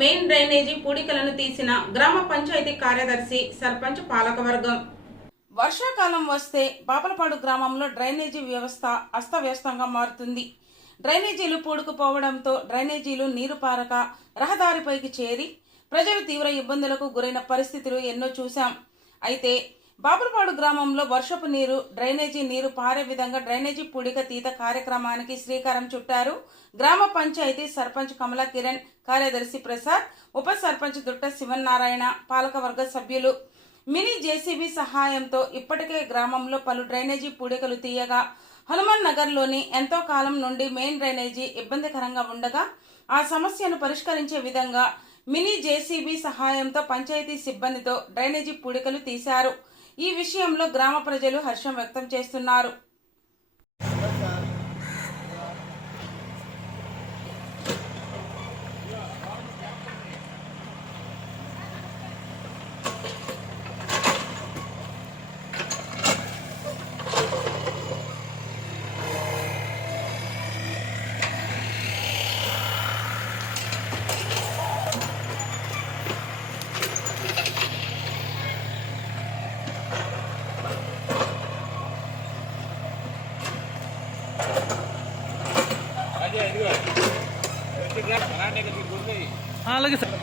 Main drainage పూడికలను తీసిన గ్రామ పంచాయతీ కార్యదర్శి సర్పంచ్ పాలకవర్గం. వర్షాకాలం వస్తే పాపలపాడు గ్రామంలో డ్రైనేజీ వ్యవస్థ అస్తవ్యస్తంగా మారుతుంది. డ్రైనేజీలు పూడుకుపోవడంతో డ్రైనేజీలు నీరు పారక రహదారిపైకి చేరి ప్రజలు తీవ్ర ఇబ్బందులకు గురైన పరిస్థితులు ఎన్నో చూశాం. అయితే బాబులపాడు గ్రామంలో వర్షపు నీరు డ్రైనేజీ నీరు పారే విధంగా డ్రైనేజీ పూడిక తీత కార్యక్రమానికి శ్రీకారం చుట్టారు. గ్రామ పంచాయతీ సర్పంచ్ కమలా కిరణ్ కార్యదర్శి ప్రసాద్ ఉప సర్పంచ్ దుట్ట శివనారాయణ పాలకవర్గ సభ్యులు. మినీ జేసీబీ సహాయంతో ఇప్పటికే గ్రామంలో పలు డ్రైనేజీ పూడికలు తీయగా హనుమాన్ నగర్లోని ఎంతో కాలం నుండి మెయిన్ డ్రైనేజీ ఇబ్బందికరంగా ఉండగా ఆ సమస్యను పరిష్కరించే విధంగా మినీ జేసీబీ సహాయంతో పంచాయతీ సిబ్బందితో డ్రైనేజీ పూడికలు తీశారు. ఈ విషయంలో గ్రామ ప్రజలు హర్షం వ్యక్తం చేస్తున్నారు. అలాగే సార్.